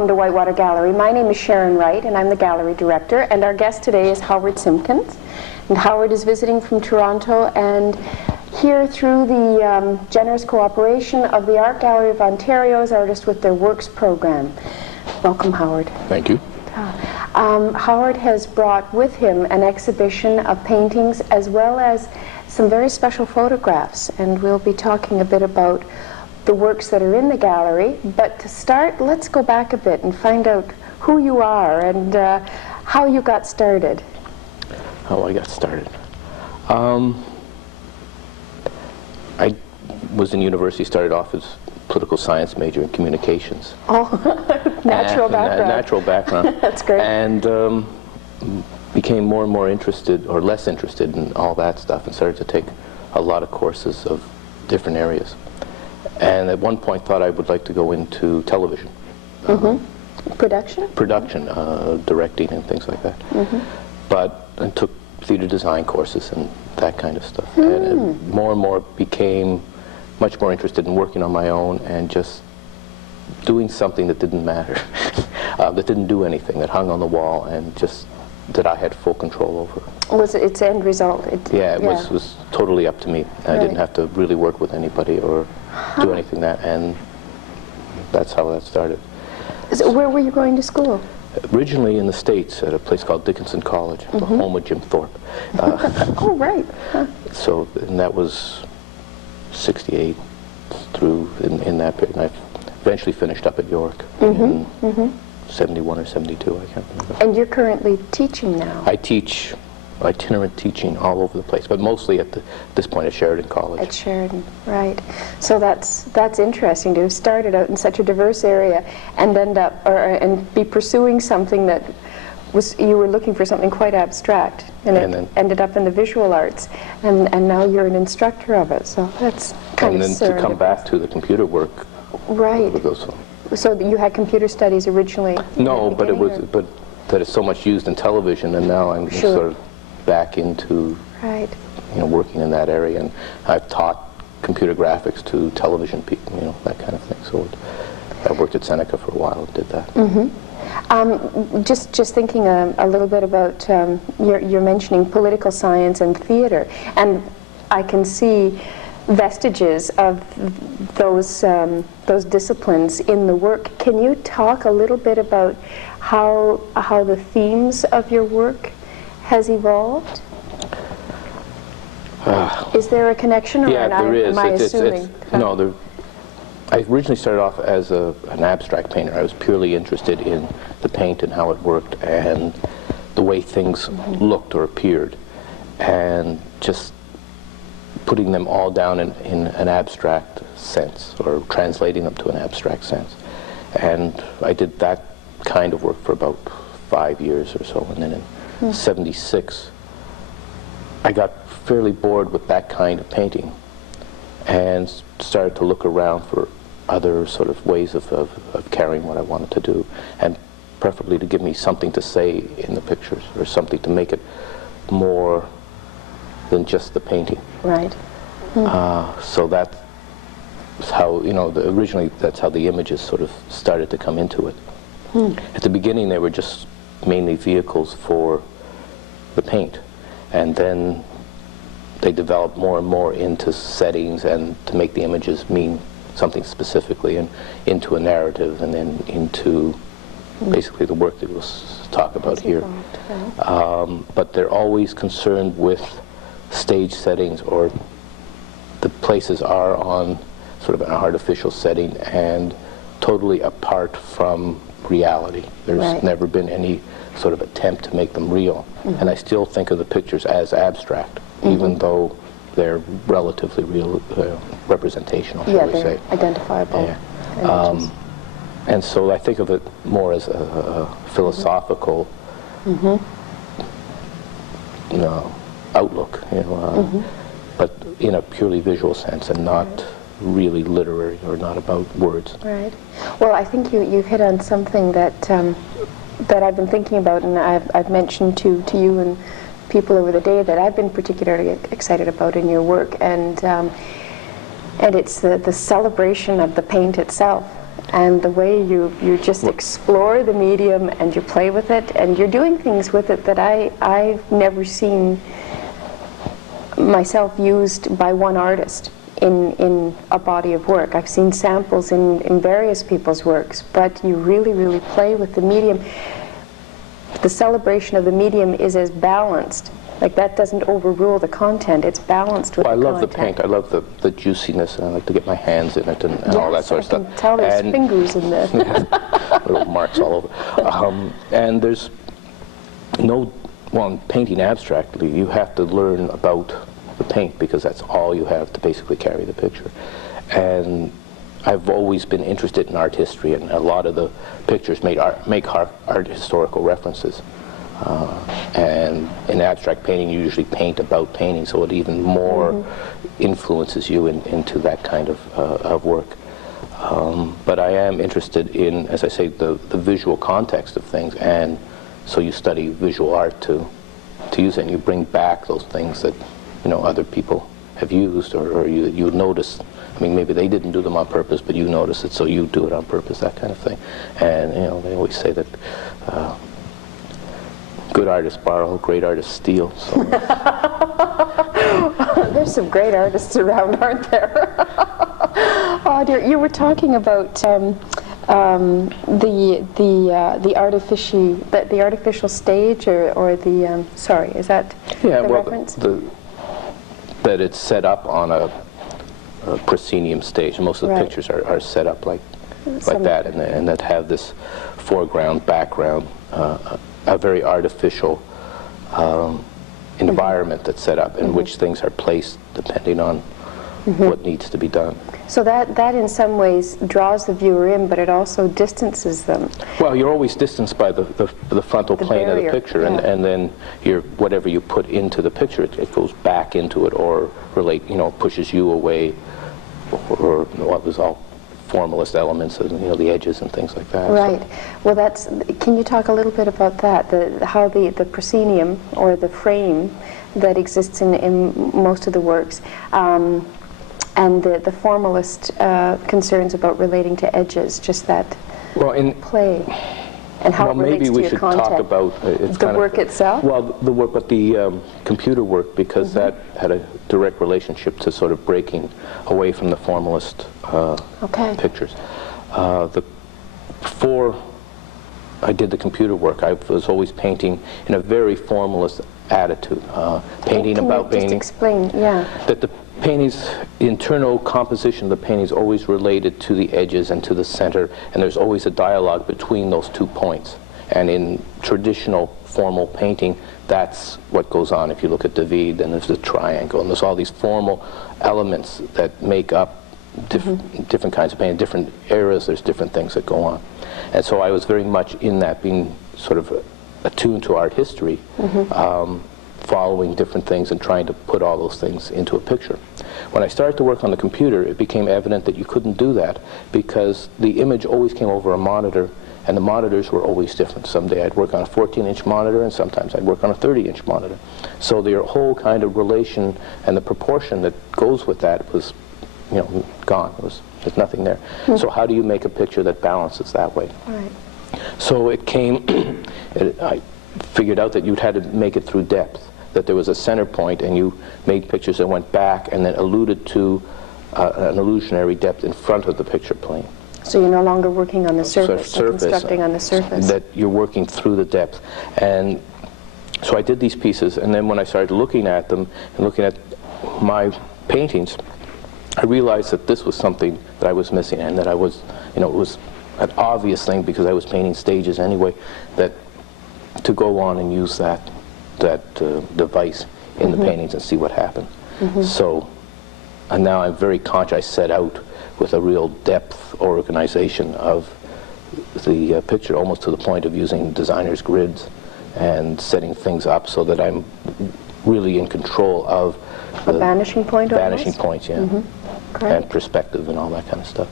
welcome to Whitewater Gallery. My name is Sharon Wright, and I'm the gallery director, and our guest today is Howard Simkins. And Howard is visiting from Toronto, and here through the generous cooperation of the Art Gallery of Ontario's Artists with Their Works program. Welcome, Howard. Thank you. Howard has brought with him an exhibition of paintings as well as some very special photographs, and we'll be talking a bit about the works that are in the gallery. But to start, let's go back a bit and find out who you are and how you got started. How I got started. I was in university, started off as political science major in communications. Oh, natural background. Natural background. That's great. And became more and more interested, or less interested in all that stuff, and started to take a lot of courses of different areas. And at one point thought I would like to go into television. Production? Production, directing and things like that. But I took theater design courses and that kind of stuff. And it more and more became much more interested in working on my own and just doing something that didn't matter, that didn't do anything, that hung on the wall and just that I had full control over. Was it its end result? It was totally up to me. I didn't have to really work with anybody or do anything and that's how that started. So where were you going to school? Originally in the States at a place called Dickinson College, the home of Jim Thorpe. Oh, right. So, and that was 68 through in that period. And I eventually finished up at York in 71 or 72, I can't remember. And you're currently teaching now? I teach itinerant teaching all over the place, but mostly at this point at Sheridan College. At Sheridan, right. So that's interesting to have started out in such a diverse area and end up, and be pursuing something that you were looking for something quite abstract, and it ended up in the visual arts, and now you're an instructor of it, so that's kind of serendipitous. And then to come back to the computer work. Right. So you had computer studies originally? No, but that it's so much used in television, and now I'm sort of back into working in that area, and I've taught computer graphics to television people, that kind of thing. So I worked at Seneca for a while and did that. Just thinking a little bit about you're mentioning political science and theater, and I can see vestiges of those disciplines in the work. Can you talk a little bit about how the themes of your work has evolved? Is there a connection, or there is. Am I assuming? No, I originally started off as an abstract painter. I was purely interested in the paint and how it worked and the way things looked or appeared, and just putting them all down in an abstract sense, or translating them to an abstract sense. And I did that kind of work for about 5 years or so, and then in 76 I got fairly bored with that kind of painting and started to look around for other sort of ways of carrying what I wanted to do, and preferably to give me something to say in the pictures, or something to make it more than just the painting. Right. So that's how, originally that's how the images sort of started to come into it. At the beginning they were just mainly vehicles for the paint, and then they developed more and more into settings and to make the images mean something specifically, and into a narrative, and then into basically the work that we'll talk about here. But they're always concerned with stage settings, or the places are on sort of an artificial setting and totally apart from reality. There's never been any sort of attempt to make them real. And I still think of the pictures as abstract, even though they're relatively real, representational, shall we say. Identifiable. And so I think of it more as a philosophical outlook, but in a purely visual sense, and not really literary, or not about words. Right. Well, I think you hit on something that that I've been thinking about, and I've mentioned to you and people over the day that I've been particularly excited about in your work, and it's the celebration of the paint itself. and the way you just explore the medium and you play with it, and you're doing things with it that I've never seen myself used by one artist in a body of work. I've seen samples in various people's works, but you really, really play with the medium. The celebration of the medium is as balanced. Like, that doesn't overrule the content. It's balanced with the content. I love the paint. I love the juiciness, and I like to get my hands in it and all that sort of stuff. I can tell there's fingers in there. Little marks all over. And there's no, well, painting abstractly, you have to learn about the paint because that's all you have to basically carry the picture. And I've always been interested in art history, and a lot of the pictures make art historical references. And in abstract painting, you usually paint about painting, so it even more influences you into that kind of work. But I am interested in, as I say, the visual context of things, and so you study visual art to use it, and you bring back those things that other people have used, or you notice. I mean, maybe they didn't do them on purpose, but you notice it, so you do it on purpose, that kind of thing. And they always say that good artists borrow, great artists steal. So. There's some great artists around, aren't there? Oh dear, you were talking about the artificial stage, or the sorry, is that the reference? That it's set up on a proscenium stage. Most of the pictures are set up like that, and that have this foreground, background, a very artificial environment that's set up in which things are placed depending on what needs to be done. So that in some ways draws the viewer in, but it also distances them. Well, you're always distanced by the frontal plane of the picture, and then whatever you put into the picture, it goes back into it, or pushes you away, or what was all formalist elements, the edges and things like that. Right. So. Well, can you talk a little bit about that? How the proscenium, or the frame that exists in most of the works, and the formalist concerns about relating to edges, just that play, and how it relates to your content. Maybe we should talk about the work itself? Well, the work, but the computer work, because that had a direct relationship to sort of breaking away from the formalist pictures. Before I did the computer work, I was always painting in a very formalist attitude, painting about painting. Just explain, that the painting's internal composition of the painting is always related to the edges and to the center, and there's always a dialogue between those 2 points. And in traditional formal painting, that's what goes on. If you look at David, then there's the triangle, and there's all these formal elements that make up different kinds of painting. Different eras, there's different things that go on. And so I was very much in that, being sort of attuned to art history, following different things and trying to put all those things into a picture. When I started to work on the computer, it became evident that you couldn't do that, because the image always came over a monitor, and the monitors were always different. Someday I'd work on a 14-inch monitor, and sometimes I'd work on a 30-inch monitor. So the whole kind of relation and the proportion that goes with that was, gone. There's nothing there. So how do you make a picture that balances that way? Right. So it came, I figured out that you'd had to make it through depth, that there was a center point, and you made pictures that went back and then alluded to an illusionary depth in front of the picture plane. So you're no longer working on the surface, or constructing on the surface. That you're working through the depth. And so I did these pieces, and then when I started looking at them and looking at my paintings, I realized that this was something that I was missing, and that I was, it was an obvious thing, because I was painting stages anyway, that to go on and use that device in the paintings and see what happened. So, and now I'm very conscious. I set out with a real depth organization of the picture, almost to the point of using designer's grids and setting things up so that I'm really in control of the vanishing point. Vanishing points, and perspective and all that kind of stuff.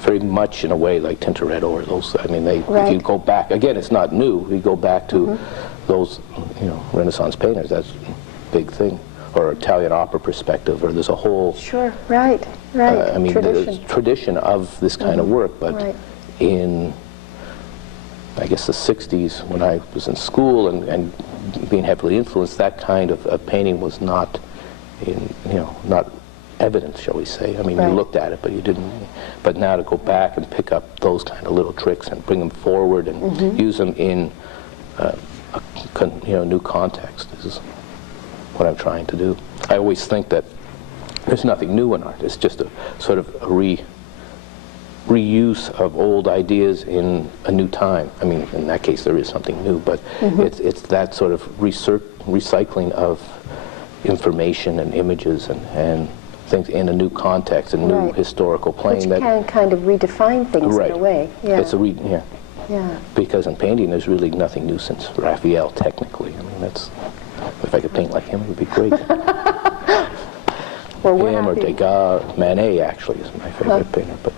Very much in a way like Tintoretto, or those. I mean, if you go back again, it's not new. You go back to those, Renaissance painters. That's a big thing. or Italian opera perspective, or there's a whole Sure, right, right. I mean, Tradition. the tradition of this kind of work, but Right. in, I guess, the 60s, when I was in school and being heavily influenced, that kind of painting was not, not evident, shall we say. I mean, Right. you looked at it, but you didn't. But now to go back and pick up those kind of little tricks and bring them forward and use them in new context, this is what I'm trying to do. I always think that there's nothing new in art. It's just a sort of a reuse of old ideas in a new time. I mean, in that case, there is something new, but it's that sort of recycling of information and images and things in a new context, a new Right. historical plane. Which that can kind of redefine things right. in a way. Yeah. It's a yeah. because in painting, there's really nothing new since Raphael, technically. I mean, if I could paint like him, it would be great. Well, we're Him or happy. Degas, Manet actually is my favorite painter. But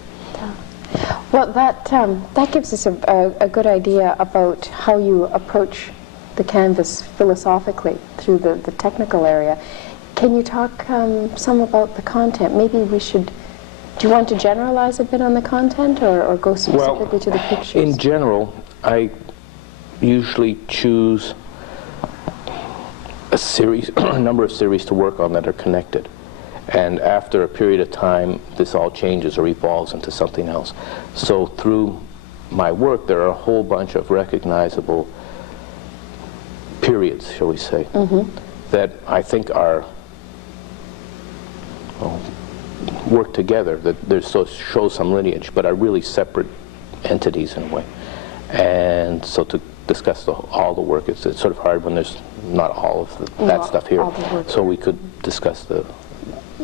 Well, that gives us a good idea about how you approach the canvas philosophically through the technical area. Can you talk some about the content? Maybe we should. Do you want to generalize a bit on the content, or go specifically to the pictures? In general, I usually choose a number of series to work on that are connected. And after a period of time, this all changes or evolves into something else. So through my work, there are a whole bunch of recognizable periods, shall we say, that I think are work together, that show some lineage, but are really separate entities in a way. And so to discuss all the work, it's sort of hard when there's not all of that stuff here. So we could discuss the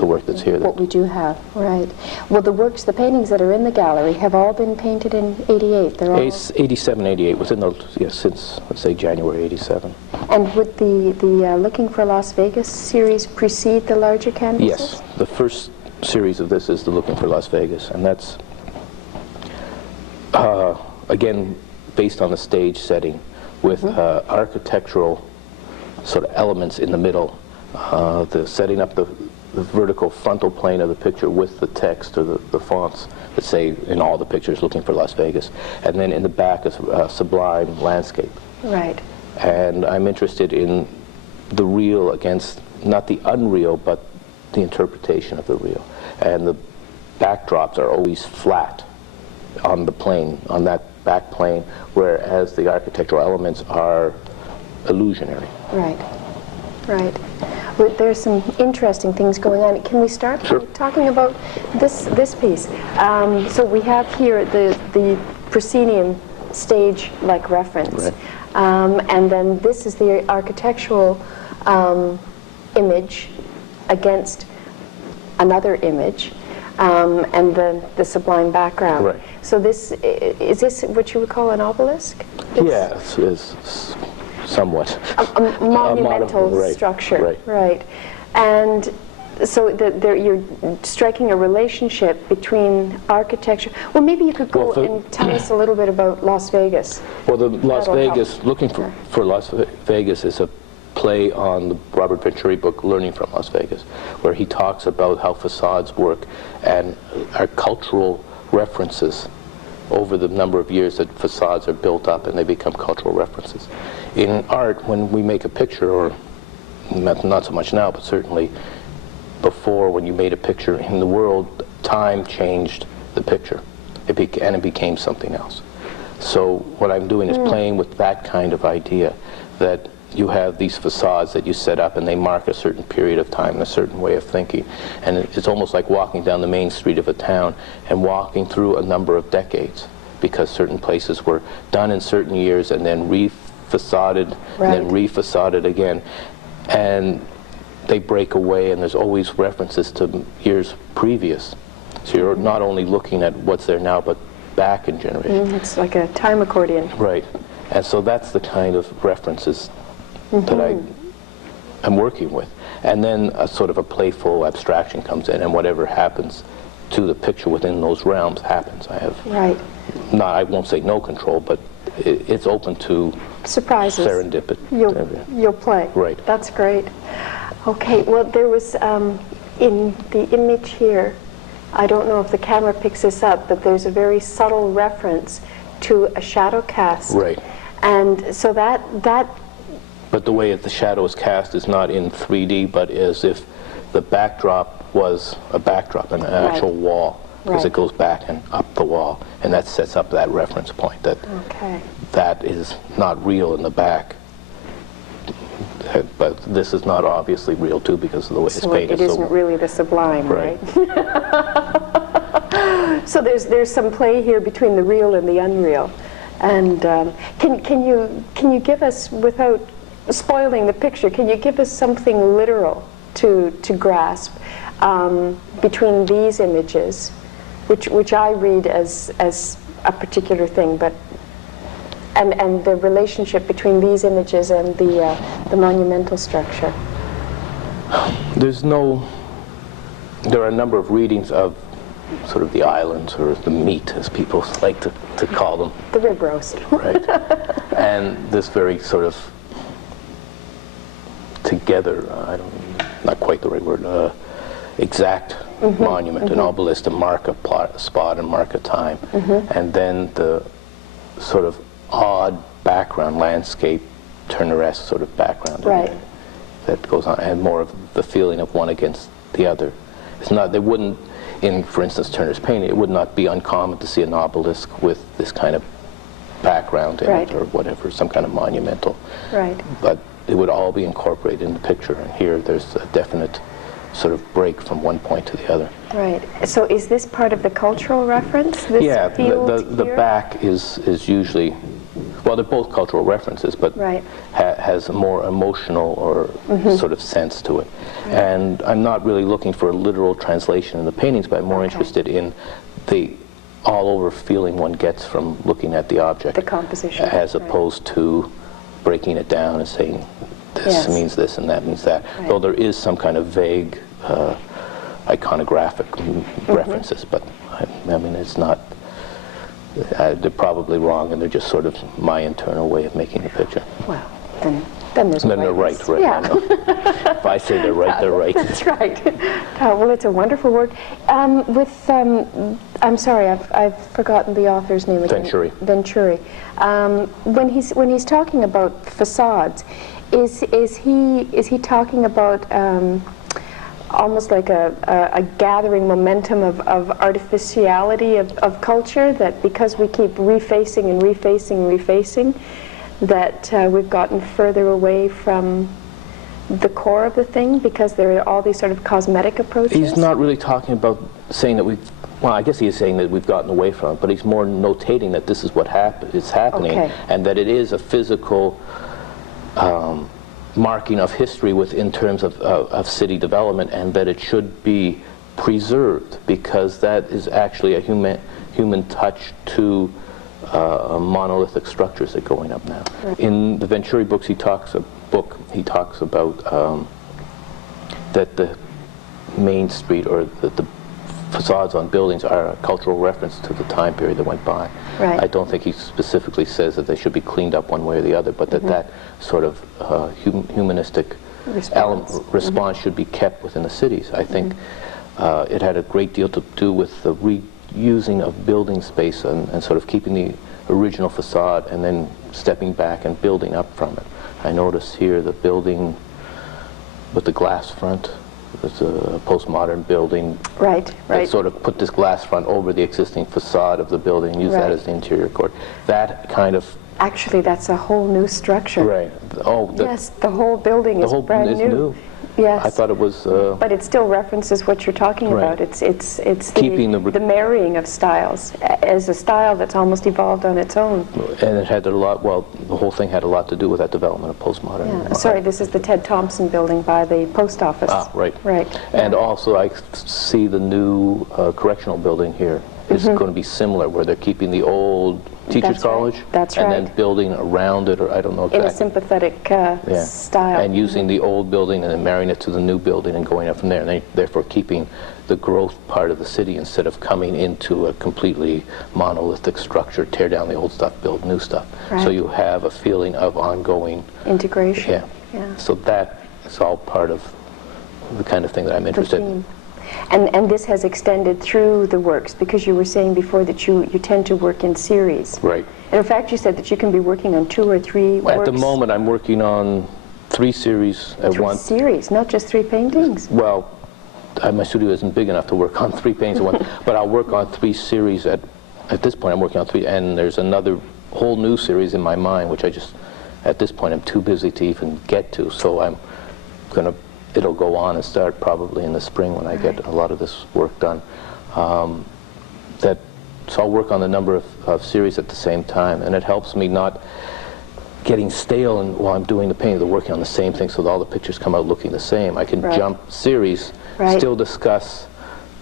work that's here. What we do have, right. Well, the paintings that are in the gallery have all been painted in '88. They're all 87, 88, within the, since, let's say, January 87. And would the Looking for Las Vegas series precede the larger canvases? Yes, the first series of this is the Looking for Las Vegas, and that's, again, based on the stage setting with architectural sort of elements in the middle, the setting up the vertical frontal plane of the picture with the text or the fonts that say in all the pictures Looking for Las Vegas, and then in the back is sublime landscape. Right. And I'm interested in the real against, not the unreal, but the interpretation of the real. And the backdrops are always flat on the plane, on that back plane, whereas the architectural elements are illusionary. Right. Right. Well, there's some interesting things going on. Can we start by talking about this piece? So we have here the proscenium stage-like reference, right. And then this is the architectural image against another image, and then the sublime background. Right. So is this what you would call an obelisk? Yeah, it's somewhat. A monumental structure. Right. And so you're striking a relationship between architecture. Well, maybe you could go and tell us a little bit about Las Vegas. Well, the Las Vegas, Looking for Las Vegas is a play on the Robert Venturi book, Learning from Las Vegas, where he talks about how facades work and our cultural references over the number of years that facades are built up and they become cultural references. In art, when we make a picture, or not so much now, but certainly before, when you made a picture in the world, time changed the picture. It became something else. So what I'm doing is playing with that kind of idea, that you have these facades that you set up and they mark a certain period of time, a certain way of thinking. And it's almost like walking down the main street of a town and walking through a number of decades, because certain places were done in certain years and then re-facaded, and then re-facaded again. And they break away, and there's always references to years previous. So you're not only looking at what's there now, but back in generations. It's like a time accordion. Right. And so that's the kind of references that I'm working with. And then a sort of a playful abstraction comes in, and whatever happens to the picture within those realms happens. I have, I won't say no control, but it's open to surprises. serendipity. You'll play. Right. That's great. Okay, well, there was, in the image here, I don't know if the camera picks this up, but there's a very subtle reference to a shadow cast. Right. And so that But the way the shadow is cast is not in 3D, but as if the backdrop was a backdrop, an actual wall, because it goes back and up the wall, and that sets up that reference point, that that is not real in the back. But this is not obviously real too, because of the way it's painted. It isn't really the sublime, right? So there's some play here between the real and the unreal. And can you give us, without spoiling the picture, can you give us something literal to grasp between these images, which I read as a particular thing, but and the relationship between these images and the monumental structure? There are a number of readings of sort of the islands, or the meat, as people like to call them. The rib roast. Right. And this very sort of together, not quite the right word, exact monument, an obelisk to mark a spot and mark a time. And then the sort of odd background, landscape, Turner-esque sort of background that goes on, and more of the feeling of one against the other. It's not, they wouldn't, in, for instance, Turner's painting, it would not be uncommon to see an obelisk with this kind of background in it, or whatever, some kind of monumental. But it would all be incorporated in the picture, and here there's a definite sort of break from one point to the other. Right. So is this part of the cultural reference? This the back is usually, well, they're both cultural references, but has a more emotional or sort of sense to it. And I'm not really looking for a literal translation in the paintings, but I'm more interested in the all-over feeling one gets from looking at the object. The composition. As opposed to breaking it down and saying, this means this and that means that. Though there is some kind of vague iconographic references, but I mean, it's not, they're probably wrong, and they're just sort of my internal way of making the picture. Well, then there's they're right. Yeah. If I say they're right, they're right. That's right. Well, it's a wonderful work. I'm sorry, I've forgotten the author's name again. Venturi. When he's talking about facades, is he talking about almost like a gathering momentum of artificiality of culture, that because we keep refacing and refacing and refacing, that we've gotten further away from the core of the thing because there are all these sort of cosmetic approaches? He's not really talking about saying that well, I guess he is saying that we've gotten away from it, but he's more notating that this is what is happening, and that it is a physical marking of history in terms of city development, and that it should be preserved, because that is actually a human touch to monolithic structures that are going up now. In the Venturi books, he talks about that the main street, or the facades on buildings, are a cultural reference to the time period that went by. I don't think he specifically says that they should be cleaned up one way or the other, but that sort of humanistic response should be kept within the cities. I think it had a great deal to do with the reusing of building space and sort of keeping the original facade and then stepping back and building up from it. I notice here the building with the glass front. It's a postmodern building. That sort of put this glass front over the existing facade of the building and use that as the interior court. That kind of... Actually, that's a whole new structure. Yes, the whole building is brand new. Yes. I thought it was... but it still references what you're talking about. It's keeping the marrying of styles as a style that's almost evolved on its own. And it had a lot, well, the whole thing had a lot to do with that development of postmodern. Sorry, this is the Ted Thompson building by the post office. Right. And also I see the new correctional building here is going to be similar, where they're keeping the old teachers' That's right. college That's and right. then building around it, or I don't know exactly. In a sympathetic style. And using the old building and then marrying it to the new building and going up from there, and therefore keeping the growth part of the city instead of coming into a completely monolithic structure, tear down the old stuff, build new stuff. Right. So you have a feeling of ongoing integration. Yeah. So that is all part of the kind of thing that I'm interested in. And this has extended through the works, because you were saying before that you tend to work in series. Right. And in fact, you said that you can be working on 2 or 3 works. At the moment, I'm working on 3 series at once. 3 series, not just 3 paintings. Well, my studio isn't big enough to work on 3 paintings at once, but I'll work on 3 series at this point. I'm working on 3, and there's another whole new series in my mind, which I just, at this point, I'm too busy to even get to. So I'm gonna. It'll go on and start probably in the spring when I get a lot of this work done. So I'll work on a number of series at the same time, and it helps me not getting stale while I'm doing the painting. They're working on the same thing, so that all the pictures come out looking the same. I can jump series, still discuss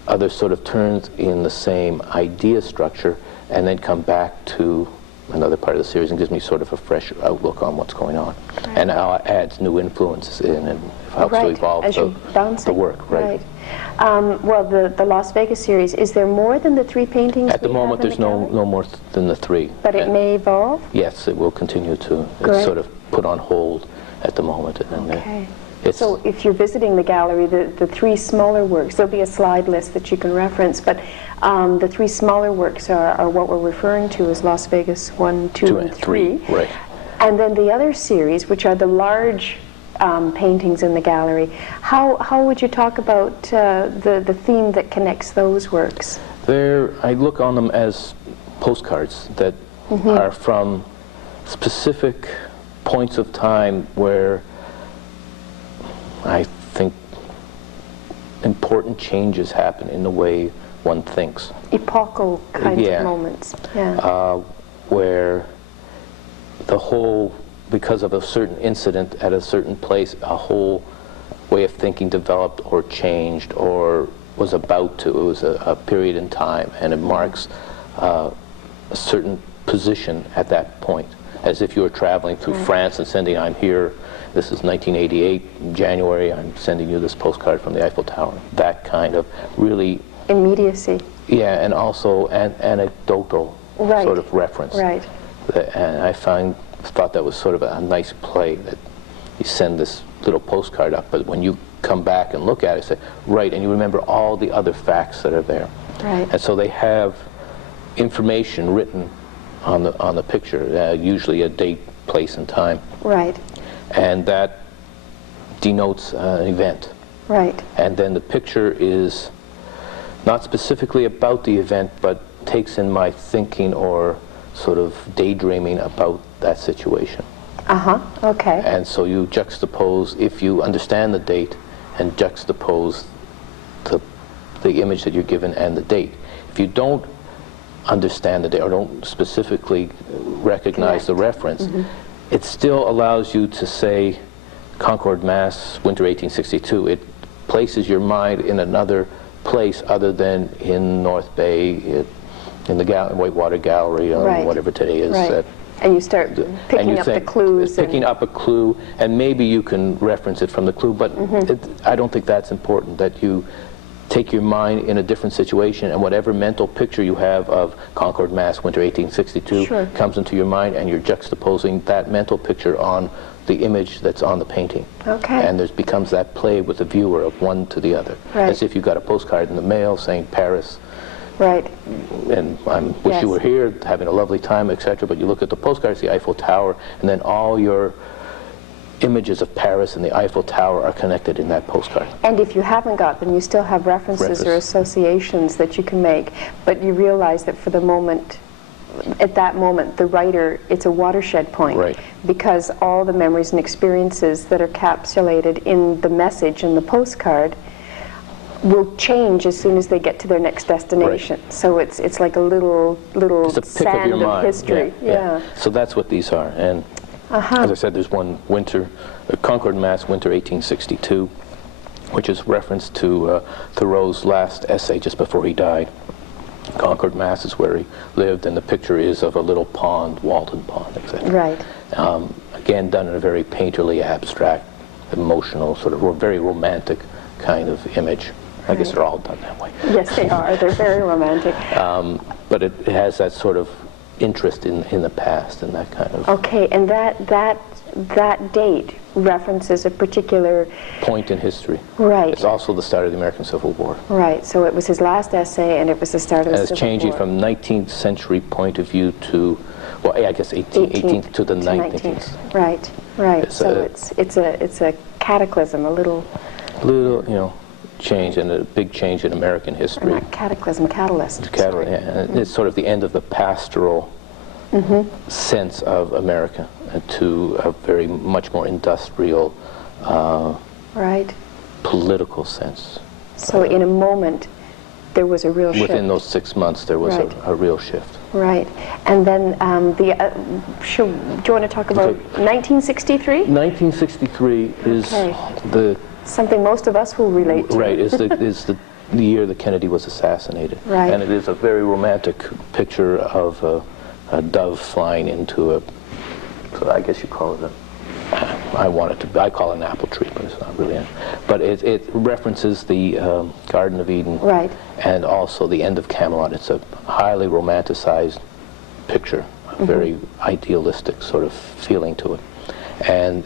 other sort of turns in the same idea structure, and then come back to another part of the series and gives me sort of a fresh outlook on what's going on. And adds new influences in and helps to evolve the work. Right. Well, the Las Vegas series, is there more than the 3 paintings? At the moment, there's no more than the 3. But it may evolve? Yes, it will continue to. It's sort of put on hold at the moment. And so if you're visiting the gallery, the 3 smaller works, there'll be a slide list that you can reference, but the 3 smaller works are what we're referring to as Las Vegas 1, 2, and 3. Right. And then the other series, which are the large paintings in the gallery, how would you talk about the theme that connects those works? I look on them as postcards that are from specific points of time where I think important changes happen in the way one thinks. Epochal kind of moments. Where the whole, because of a certain incident at a certain place, a whole way of thinking developed or changed or was about to. It was a period in time, and it marks a certain position at that point, as if you were traveling through France and sending, I'm here, this is 1988, in January, I'm sending you this postcard from the Eiffel Tower. That kind of really... immediacy. Yeah, and also anecdotal sort of reference. Right. And I thought that was sort of a nice play, that you send this little postcard up, but when you come back and look at it, say, right, and you remember all the other facts that are there. Right. And so they have information written on the picture, usually a date, place, and time. Right. And that denotes an event. Right. And then the picture is not specifically about the event, but takes in my thinking or sort of daydreaming about that situation. Okay. And so you juxtapose, if you understand the date, and juxtapose the image that you're given and the date. If you don't understand the date or don't specifically recognize the reference, it still allows you to say Concord, Mass, winter 1862. It places your mind in another place other than in North Bay, in the Whitewater Gallery, or whatever today is. Right. And you start picking up the clues. Picking up a clue, and maybe you can reference it from the clue, but I don't think that's important, that you take your mind in a different situation, and whatever mental picture you have of Concord, Mass, winter 1862 comes into your mind, and you're juxtaposing that mental picture on the image that's on the painting. Okay. And there becomes that play with the viewer of one to the other. Right. As if you got a postcard in the mail saying Paris. Right. And I wish you were here, having a lovely time, etc. But you look at the postcard, the Eiffel Tower, and then all your images of Paris and the Eiffel Tower are connected in that postcard. And if you haven't got them, you still have references or associations that you can make, but you realize that for the moment, at that moment, the writer, it's a watershed point. Right. Because all the memories and experiences that are capsulated in the message in the postcard will change as soon as they get to their next destination. Right. So it's like a little it's a pick sand of, your mind. history. Yeah. So that's what these are. And as I said, there's one winter, Concord, Mass, winter 1862, which is reference to Thoreau's last essay just before he died. Concord, Mass. is where he lived, and the picture is of a little pond, Walton Pond, etc. Right. Again, done in a very painterly, abstract, emotional, sort of very romantic kind of image. I guess they're all done that way. Yes, they are. They're very romantic. But it has that sort of interest in the past and that kind of Okay, and that date references a particular point in history. Right. It's also the start of the American Civil War. Right. So it was his last essay, and it was the start of the And it's Civil changing War. from 19th century point of view to, well, I guess 18th to the 19th. Right. Right. It's So it's a cataclysm, a little change, and a big change in American or history. not cataclysm, catalyst. Yeah, and it's sort of the end of the pastoral sense of America to a very much more industrial, Right. political sense. So in a moment, there was a real shift. Within those 6 months, there was Right. a real shift. Right. And then do you want to talk about Okay. 1963? 1963 is Okay. the Something most of us will relate to. right is the year that Kennedy was assassinated. Right. And it is a very romantic picture of a dove flying into so I guess you call it I call it an apple tree, but it's not really. But it references the Garden of Eden, Right. and also the end of Camelot. It's a highly romanticized picture, a very idealistic sort of feeling to it, and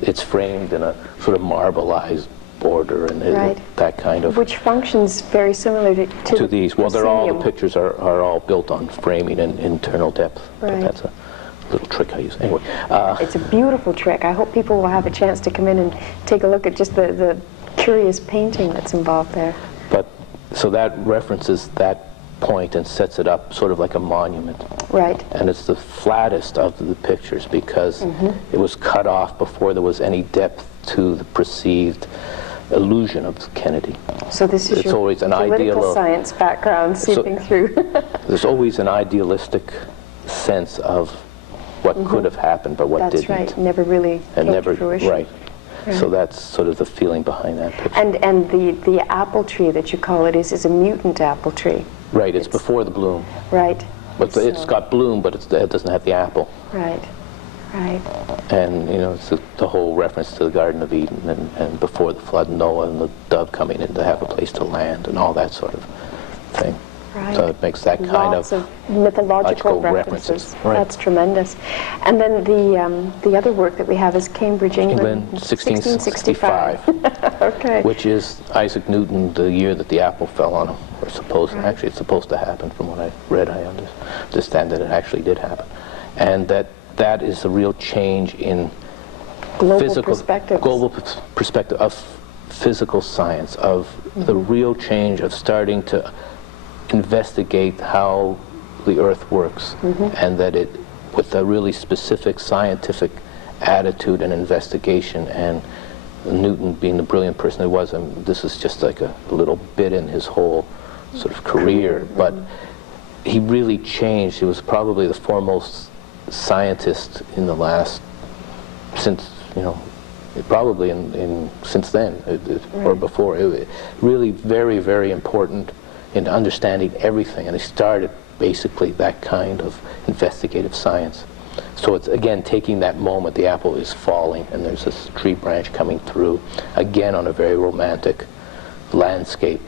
it's framed in a sort of marbleized border and Right. that kind of. Which functions very similar to these. Well, they're all the proscenium. pictures are all built on framing and internal depth. Right. But that's a little trick I use. Anyway, It's a beautiful trick. I hope people will have a chance to come in and take a look at just the curious painting that's involved there. but so that references that point and sets it up sort of like a monument. Right. And it's the flattest of the pictures because it was cut off before there was any depth to the perceived illusion of Kennedy. So this is It's your always an political ideal of- science background seeping through. There's always an idealistic sense of what could have happened, but what That's didn't. right. Never really And came never, to fruition. right. So that's sort of the feeling behind that picture. And the apple tree that you call it is a mutant apple tree. Right, it's before the bloom. Right. But it's So- got bloom, but it doesn't have the apple. Right. Right. And, it's the whole reference to the Garden of Eden and before the flood, Noah and the dove coming in to have a place to land and all that sort of thing. Right. So it makes that kind Lots of mythological logical references. references. Right. That's tremendous. And then the other work that we have is Cambridge, England, England, 1665. Okay. Which is Isaac Newton, the year that the apple fell on him, or actually it's supposed to happen. From what I read, I understand that it actually did happen. And that is a real change in Global perspectives. global perspective of physical science, of the real change of starting to investigate how the Earth works, and that it, with a really specific scientific attitude and investigation, and Newton being the brilliant person he was, this is just like a little bit in his whole sort of career, but he really changed. He was probably the foremost scientist in the last, since, probably since then, or before. Really very, very important in understanding everything, and he started basically that kind of investigative science. So it's, again, taking that moment, the apple is falling, and there's this tree branch coming through, again on a very romantic landscape.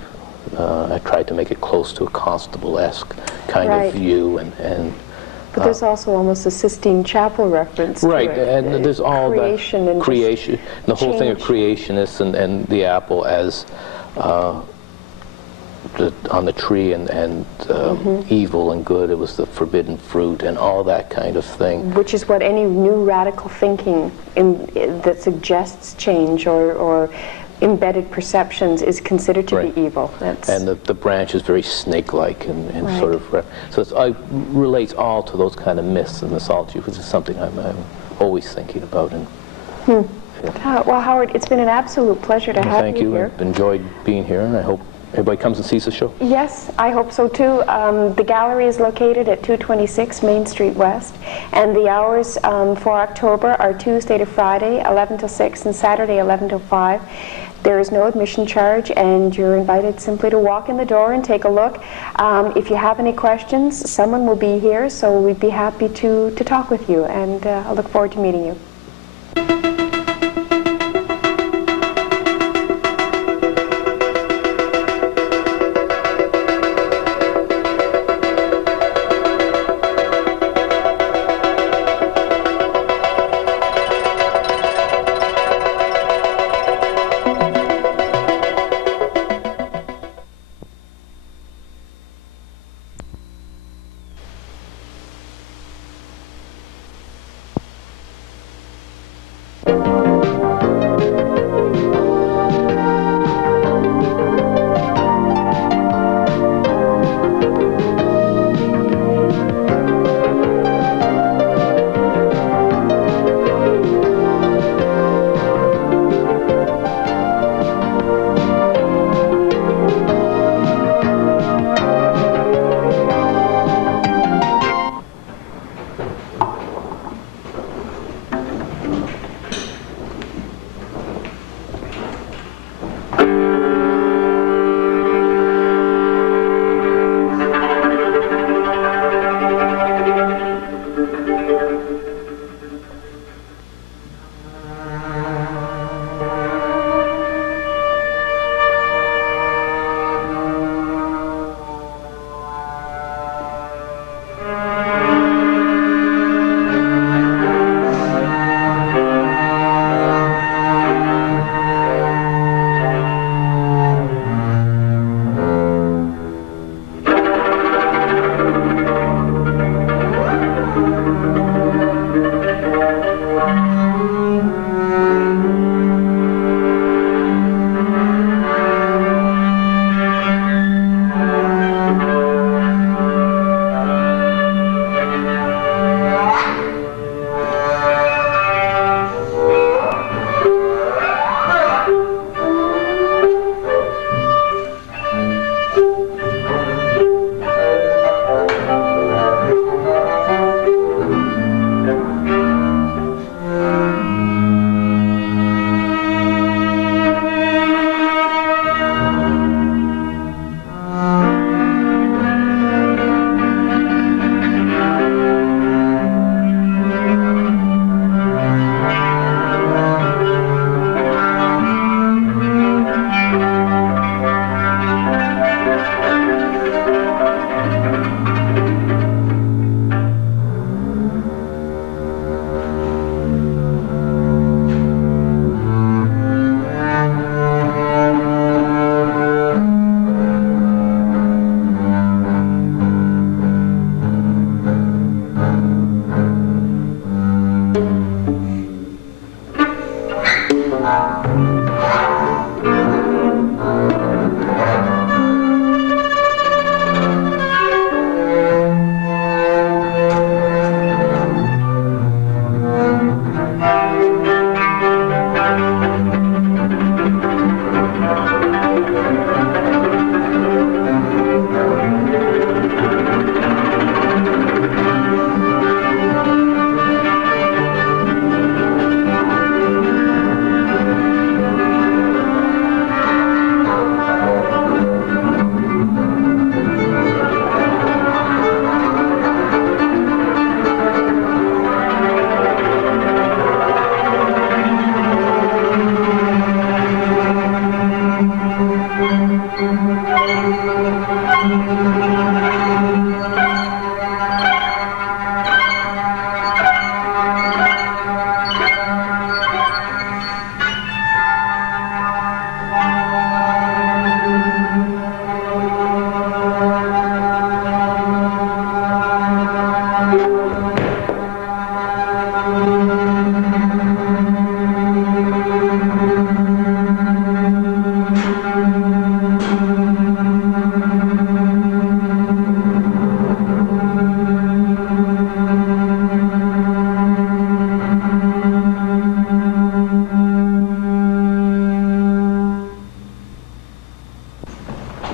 I tried to make it close to a Constable-esque kind Right. of view, and But there's also almost a Sistine Chapel reference right, to it. and there's all creation that and creation, the whole thing of change. creationists and the apple as on the tree and evil and good. It was the forbidden fruit and all that kind of thing. Which is what any new radical thinking that suggests change or embedded perceptions is considered to Right. be evil. That's And the branch is very snake-like and Right. sort of, so it relates all to those kind of myths and mythology, which is something I'm always thinking about. And Well, Howard, it's been an absolute pleasure to have thank you you. here. I've enjoyed being here, and I hope Everybody comes and sees the show? Yes, I hope so too. The gallery is located at 226 Main Street West, and the hours for October are Tuesday to Friday, 11 till 6, and Saturday, 11 till 5. There is no admission charge, and you're invited simply to walk in the door and take a look. If you have any questions, someone will be here, so we'd be happy to talk with you, and I look forward to meeting you.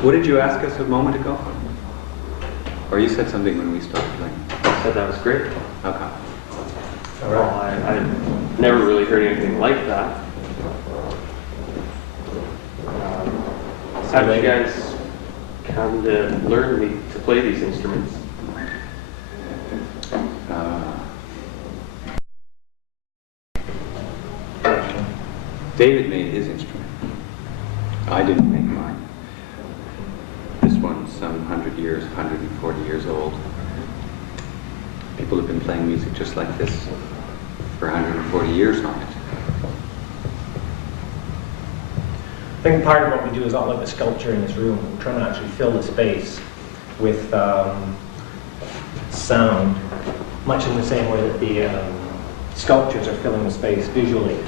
What did you ask us a moment ago? Or you said something when we started playing? I said that was great. Okay. Well, I've never really heard anything like that. How did you guys come to learn to play these instruments? David made his instrument. I didn't make mine. This one's some 100 years, 140 years old. People have been playing music just like this for 140 years on it. I think part of what we do is all like the sculpture in this room. We're trying to actually fill the space with sound, much in the same way that the sculptures are filling the space visually.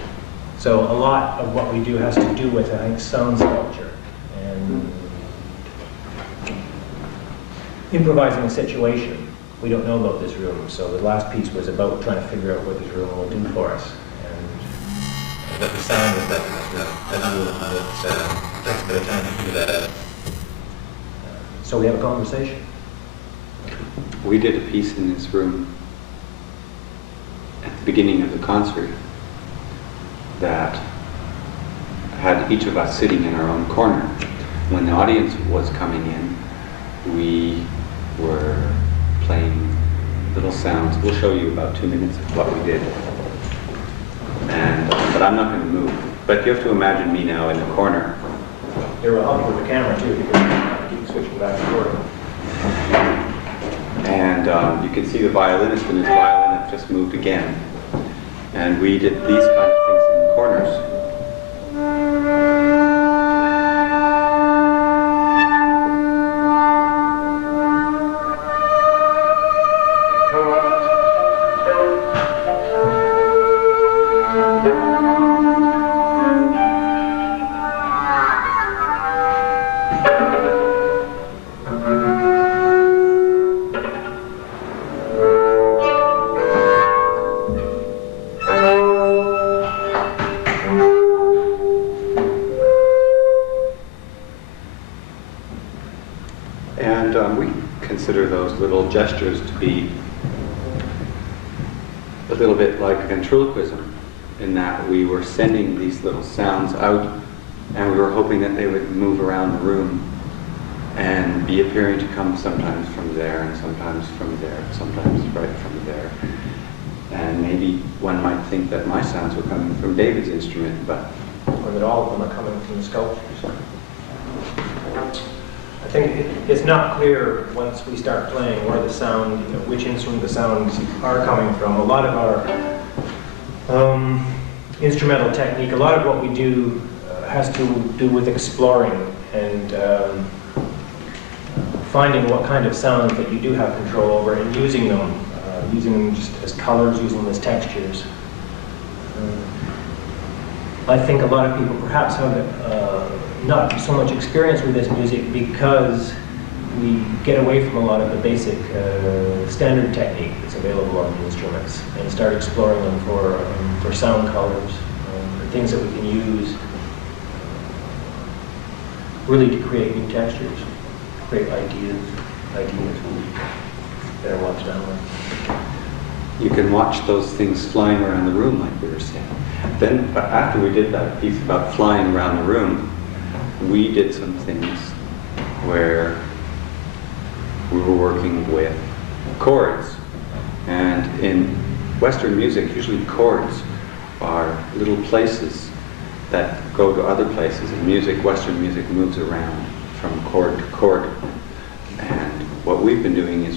So a lot of what we do has to do with, I think, sound sculpture and improvising a situation. We don't know about this room, so the last piece was about trying to figure out what this room will do for us. And what the sound is that takes a bit of time to do that. So we have a conversation. We did a piece in this room at the beginning of the concert that had each of us sitting in our own corner. When the audience was coming in, we were playing little sounds. We'll show you about 2 minutes of what we did. But I'm not going to move. But you have to imagine me now in the corner. Here, we'll help you with the camera too, because you keep switching back and forth. And you can see the violinist and his violin have just moved again. And we did these kind of things in corners. We consider those little gestures to be a little bit like ventriloquism, in that we were sending these little sounds out and we were hoping that they would move around the room and be appearing to come sometimes from there and sometimes from there, sometimes right from there. And maybe one might think that my sounds were coming from David's instrument, but... Or that all of them are coming from the sculptures. I think it's not clear once we start playing where the sound, which instrument the sounds are coming from. A lot of our instrumental technique, a lot of what we do has to do with exploring and finding what kind of sounds that you do have control over and using them just as colors, using them as textures. I think a lot of people perhaps have not so much experience with this music because we get away from a lot of the basic standard technique that's available on the instruments and start exploring them for sound colors, for things that we can use really to create new textures, create ideas. Better watch that one. You can watch those things flying around the room, like we were saying. Then, after we did that piece about flying around the room, we did some things where we were working with chords. And in Western music, usually chords are little places that go to other places. In music, Western music moves around from chord to chord. And what we've been doing is